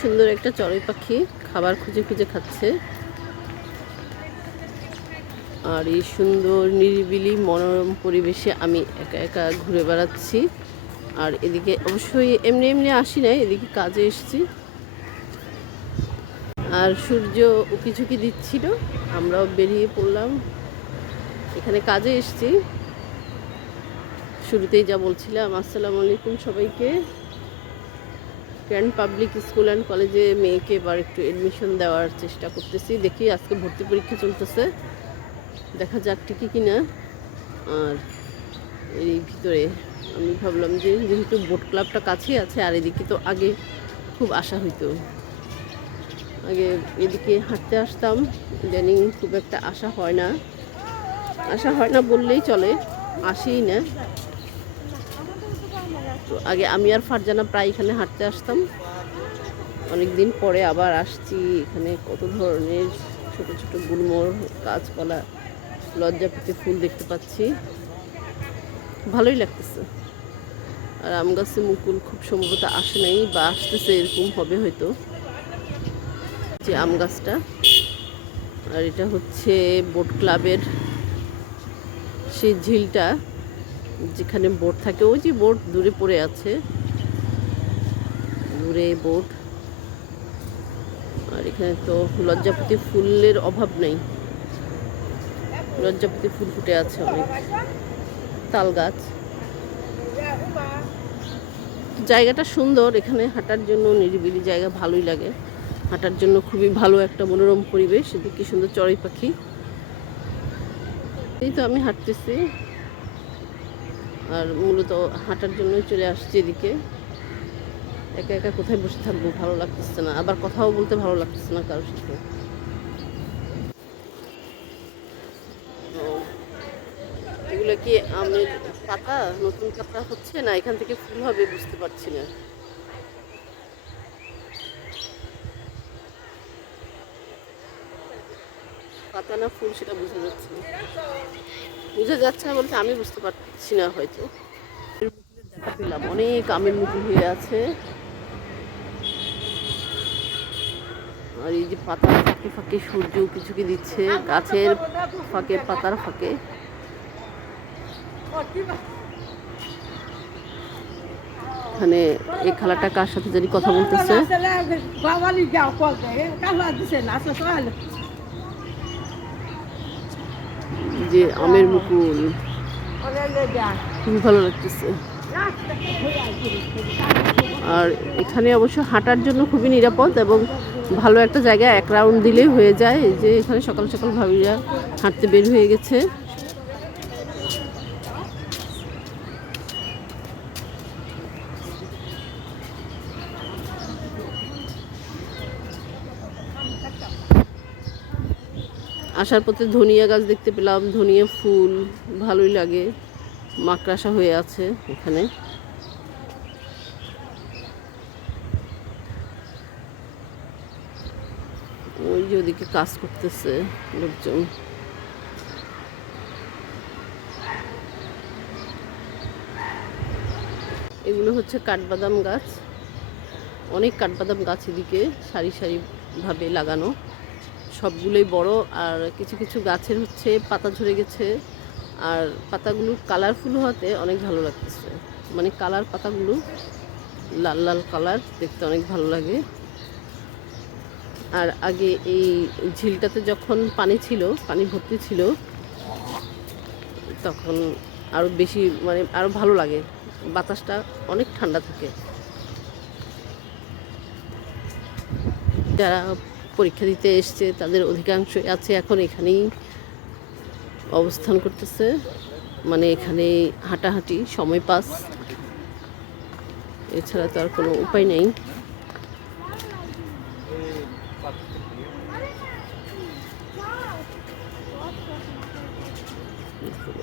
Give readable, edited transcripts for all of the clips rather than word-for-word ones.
সুন্দর একটা চড়ুই পাখি খাবার খুঁজে খুঁজে খাচ্ছে। আর এই সুন্দর নিরিবিলি মনোরম পরিবেশে আমি একা একা ঘুরে বেড়াচ্ছি। আর এদিকে অবশ্যই এমনি এমনি আসি নাই, এদিকে কাজে এসেছি। আর সূর্য উকি ঝুঁকি দিচ্ছিল, আমরাও বেরিয়ে পড়লাম। এখানে কাজে এসেছি। শুরুতেই যা বলছিলাম, আসসালামু আলাইকুম সবাইকে। গ্র্যান্ড পাবলিক স্কুল অ্যান্ড কলেজে মেয়েকে এবার একটু এডমিশন দেওয়ার চেষ্টা করতেছি। দেখি আজকে ভর্তি পরীক্ষা চলতেছে, দেখা যাক ঠিকই কিনা। আর এই ভিতরে আমি ভাবলাম যে যেহেতু বোট ক্লাবটা কাছেই আছে, আর এদিকে তো আগে খুব আসা হইতো, আগে এদিকে হাঁটতে আসতাম। ইদানিং খুব একটা আসা হয় না বললেই চলে, আসেই না। তো আগে আমি আর ফারজানা প্রায় এখানে হাঁটতে আসতাম। অনেক দিন পরে আবার আসছি। এখানে কত ধরনের ছোট ছোট গুলমোর, গাছপালা, লজ্জাপতি ফুল দেখতে পাচ্ছি, ভালোই লাগতেছে। আর আম গাছে মুকুল খুব সম্ভবত আসে নাই বা আসতেছে, এরকম হবে হয়তো। যে আম গাছটা, আর এটা হচ্ছে বোট ক্লাবের সেই ঝিলটা যেখানে বোট থাকে। ওই যে বোট দূরে পড়ে আছে, দূরে বোট। আর এখানে তো লজ্জাপতি ফুলের অভাব নেই, লজ্জাপতি ফুল ফুটে আছে অনেক, তাল গাছ। জায়গাটা সুন্দর, এখানে হাঁটার জন্য নিরিবিলি জায়গা, ভালোই লাগে হাঁটার জন্য, খুবই ভালো একটা মনোরম পরিবেশ। এদিকে কি সুন্দর চড়ুই পাখি। এই তো আমি হাঁটতেছি, আর মূলত হাঁটার জন্যই চলে আসছি এদিকে। একা একা কোথায় বসে থাকবো, ভালো লাগতেছে না, আবার কথাও বলতে ভালো লাগতেছে না কারোর সাথে। এগুলো কি আমের পাতা, নতুন পাতা হচ্ছে না এখান থেকে ফুল হবে, বুঝতে পারছি না। পাতা না ফুল সেটা বোঝা যাচ্ছে না, বলতে আমি বুঝতে পারছি না হয়তো। দেখা পেলাম অনেক আমের মুকুল হয়ে আছে। আর এই যে পাতার ফাঁকে ফাঁকে সূর্য কিছু কি দিচ্ছে, গাছের ফাঁকে, পাতার ফাঁকে। এখানে এই খালাটা কার সাথে জানি কথা বলতেছে। যে আমের মুকুল খুবই ভালো লাগতেছে। আর এখানে অবশ্য হাঁটার জন্য খুবই নিরাপদ এবং ভালো একটা জায়গা, এক রাউন্ড দিলেই হয়ে যায়। এই যে এখানে সকাল সকাল ভাবিরা হাঁটতে বের হয়ে গেছে। আসার পথে ধনিয়া গাছ দেখতে পেলাম, ধনিয়া ফুল ভালোই লাগে, মাকড়াসা হয়ে আছে এখানে। ওই যে ওদিকে কাজ করতেছে লোকজন। এগুলো হচ্ছে কাঠবাদাম গাছ, অনেক কাঠবাদাম গাছ এদিকে সারি সারি ভাবে লাগানো, সবগুলোই বড়। আর কিছু কিছু গাছের হচ্ছে পাতা ঝরে গেছে, আর পাতাগুলো কালারফুল হওয়াতে অনেক ভালো লাগতেছে। মানে কালার, পাতাগুলো লাল লাল কালার, দেখতে অনেক ভালো লাগে। আর আগে এই ঝিলটাতে যখন পানি ছিল, পানি ভর্তি ছিল, তখন আরও বেশি, মানে আরও ভালো লাগে, বাতাসটা অনেক ঠান্ডা থাকে। যারা পরীক্ষা দিতে এসছে তাদের অধিকাংশই আছে এখন এখানেই অবস্থান করতেছে, মানে এখানে হাঁটাহাঁটি, সময় পাস, এছাড়া তো আর কোনো উপায় নেই।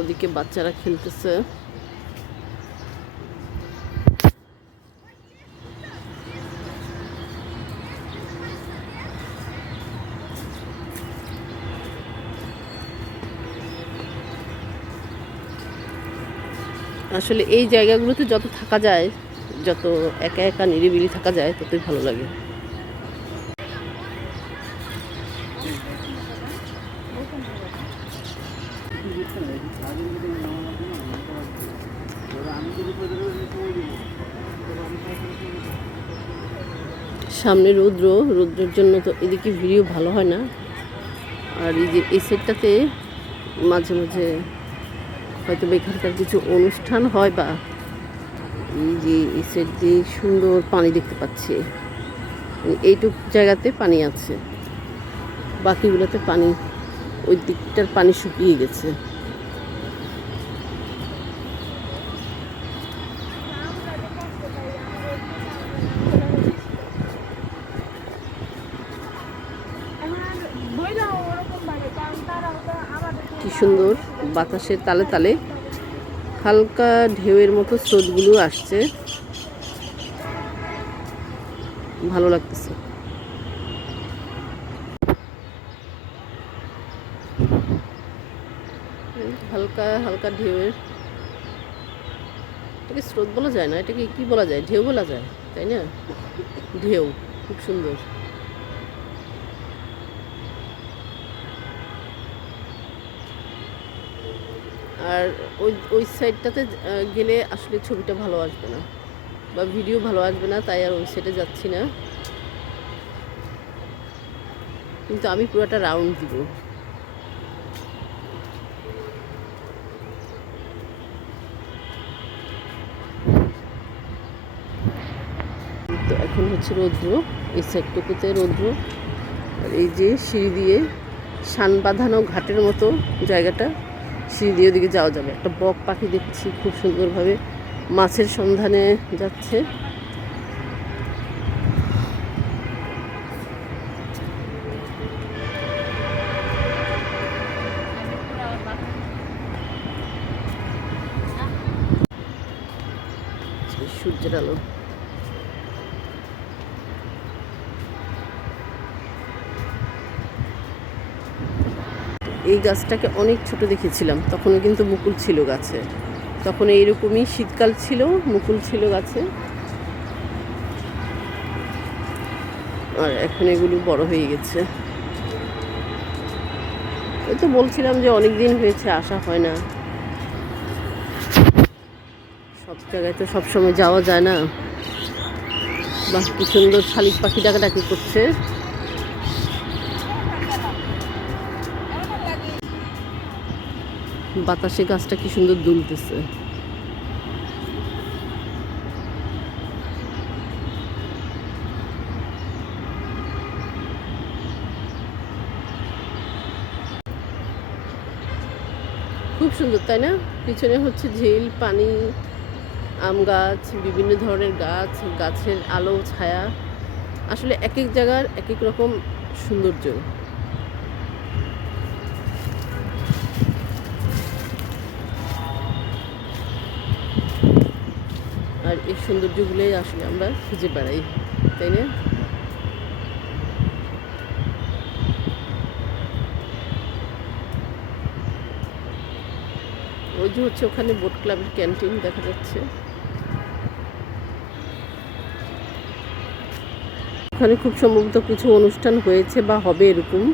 ওদিকে বাচ্চারা খেলতেছে। আসলে এই জায়গাগুলোতে যত থাকা যায়, যত একা একা নিরিবিলি থাকা যায়, ততই ভালো লাগে। সামনে রৌদ্র, রৌদ্রের জন্য তো এদিকে ভিডিও ভালো হয় না। আর এই যে এই সাইডটাতে মাঝে মাঝে হয়তো এখানকার কিছু অনুষ্ঠান হয়, বা এই যে এই সাইড দিয়ে সুন্দর পানি দেখতে পাচ্ছি। এইটুক জায়গাতে পানি আছে, বাকিগুলোতে পানি, ওই দিকটার পানি শুকিয়ে গেছে। কি সুন্দর বাতাসের তালে তালে হালকা ঢেউয়ের মতো স্রোতগুলো আসছে, ভালো লাগতেছে। হালকা হালকা ঢেউয়ের, এটাকে স্রোত বলা যায় না, এটাকে কি বলা যায়, ঢেউ বলা যায়, তাই না? ঢেউ খুব সুন্দর। আর ওই ওই সাইডটাতে গেলে আসলে ছবিটা ভালো আসবে না, বা ভিডিও ভালো আসবে না, তাই আর ওই সাইডে যাচ্ছি না। কিন্তু আমি পুরোটা রাউন্ড দিব। তো এখন হচ্ছে রৌদ্র, এই সাইডটুকুতে রৌদ্র। আর এই যে সিঁড়ি দিয়ে শান বাঁধানো ঘাটের মতো জায়গাটা, সিঁড়ি দিয়ে ওদিকে যাওয়া যাবে। একটা বক পাখি দেখছি খুব সুন্দরভাবে মাছের সন্ধানে যাচ্ছে। সূর্যের আলো, এই গাছটাকে অনেক ছোট দেখেছিলাম, তখনও কিন্তু মুকুল ছিল গাছে, তখন এইরকমই শীতকাল ছিল, মুকুল ছিল গাছে। আর এখন এগুলো বড় হয়ে গেছে। ওই তো বলছিলাম যে অনেক দিন হয়েছে, আসা হয় না, সব জায়গায় তো সবসময় যাওয়া যায় না। বাহ, কি সুন্দর শালিক পাখি ডাকাডাকি করছে। বাতাসে গাছটা কি সুন্দর দুলতেছে। খুব সুন্দর, তাই না? পিছনে হচ্ছে ঝিল, পানি, আম গাছ, বিভিন্ন ধরনের গাছ, গাছের আলো ছায়া, আসলে এক এক জায়গার এক এক রকম সৌন্দর্য। আর এই সৌন্দর্যগুলোই আসলে আমরা খুঁজে বেড়াই, তাই না? ওই যে হচ্ছে ওখানে বোট ক্লাবের ক্যান্টিন দেখা যাচ্ছে। ওখানে খুব সম্ভবত কিছু অনুষ্ঠান হয়েছে বা হবে এরকম।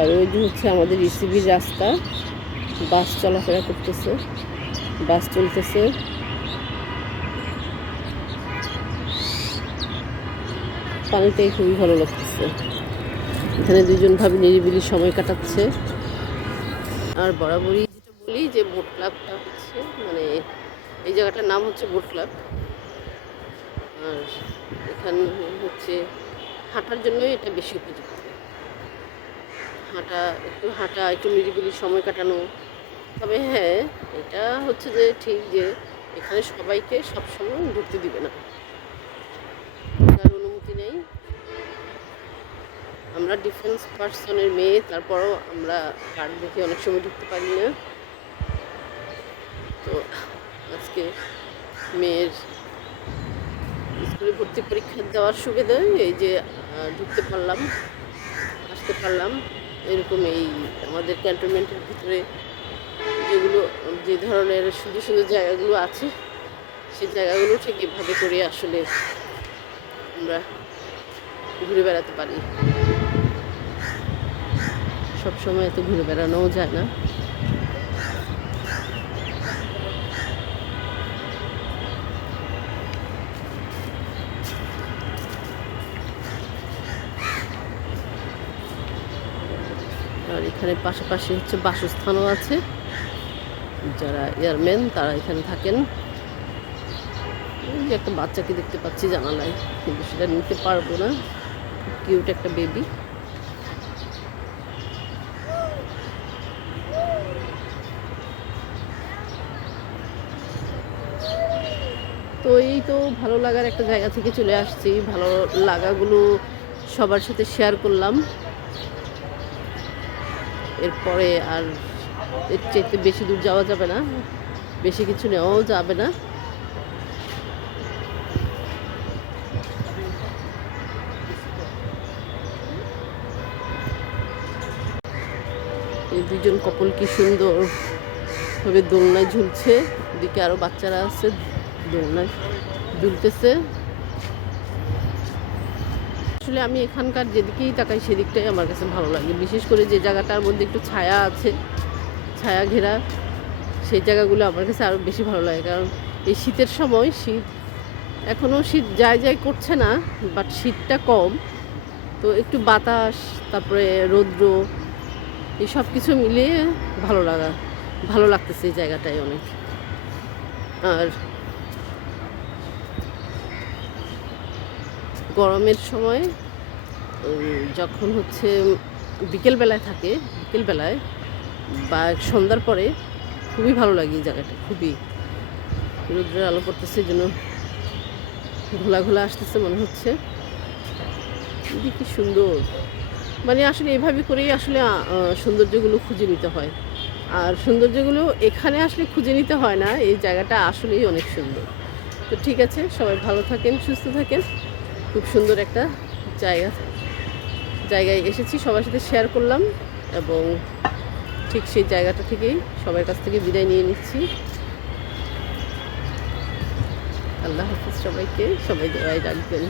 আর ওই যে হচ্ছে আমাদের রিসিভির রাস্তা, বাস চলাফেরা করতেছে, বাস চলতেছে। পানিটাই খুবই ভালো লাগতেছে। এখানে দুজন ভাবি নিরিবিলি সময় কাটাচ্ছে। আর বরাবরই যেটা বলি যে বোট ক্লাবটা হচ্ছে, মানে এই জায়গাটার নাম হচ্ছে বোট ক্লাব। আর এখানে হচ্ছে হাঁটার জন্য এটা বেশি উপযুক্ত। হাঁটা একটু নিরিবিলি সময় কাটানো। তবে হ্যাঁ, এটা হচ্ছে যে ঠিক যে এখানে সবাইকে সবসময় ঢুকতে দিবে না, তার অনুমতি নেই। আমরা ডিফেন্স পার্সনের মেয়ে, তারপরও আমরা কার্ড দেখে অনেক সময় ঢুকতে পারি না। তো আজকে মেয়ের স্কুলে ভর্তি পরীক্ষা দেওয়ার সুবিধায় এই যে ঢুকতে পারলাম, আসতে পারলাম। এরকম এই আমাদের ক্যান্টনমেন্টের ভিতরে যেগুলো, যে ধরনের সুন্দর সুন্দর জায়গাগুলো আছে, সেই জায়গাগুলো ঠিক এভাবে করে আসলে আমরা ঘুরে বেড়াতে পারি। সবসময় এত ঘুরে বেড়ানোও যায় না। আর এখানে পাশাপাশি হচ্ছে বাসস্থানও আছে, যারা এয়ারম্যান তারা এখানে থাকেন। যে একটা বাচ্চাকে দেখতে পাচ্ছি জানালায়, কিন্তু সেটা নিতে পারবো না। কিউট একটা বেবি। তো এই তো ভালো লাগার একটা জায়গা থেকে চলে আসছি। ভালো লাগাগুলো সবার সাথে শেয়ার করলাম। এরপরে আর এর চাইতে বেশি দূর যাওয়া যাবে না, বেশি কিছু নেওয়াও যাবে না। এই দুজন কপল কি সুন্দর ভাবে দোলনায় ঝুলছে। এদিকে আরো বাচ্চারা আছে, দোলনায় দুলতেছে। আসলে আমি এখানকার যেদিকেই তাকাই সেদিকটাই আমার কাছে ভালো লাগে। বিশেষ করে যে জায়গাটার মধ্যে একটু ছায়া আছে, ছায়া ঘেরা, সেই জায়গাগুলো আমার কাছে আরও বেশি ভালো লাগে। কারণ এই শীতের সময়, শীত এখনও শীত যায় যায় করছে না, বাট শীতটা কম। তো একটু বাতাস, তারপরে রৌদ্র, এই সব কিছু মিলিয়ে ভালো লাগতেছে এই জায়গাটায় অনেক। আর গরমের সময় যখন হচ্ছে বিকেলবেলায় থাকে, বিকেলবেলায় বা সন্ধ্যার পরে খুবই ভালো লাগে এই জায়গাটা। খুবই রৌদ্রের আলো পড়তেছে, এই জন্য ঘোলা ঘোলা আসতেছে মনে হচ্ছে। কি সুন্দর! মানে আসলে এভাবে করেই আসলে সৌন্দর্যগুলো খুঁজে নিতে হয়। আর সৌন্দর্যগুলো এখানে আসলে খুঁজে নিতে হয় না, এই জায়গাটা আসলেই অনেক সুন্দর। তো ঠিক আছে, সবাই ভালো থাকেন, সুস্থ থাকেন। খুব সুন্দর একটা জায়গায় এসেছি, সবার সাথে শেয়ার করলাম, এবং ঠিক সেই জায়গাটা থেকেই সবার কাছ থেকে বিদায় নিয়ে নিচ্ছি। আল্লাহ হাফিজ সবাইকে, সবাই দোয়ায় রাখবেন।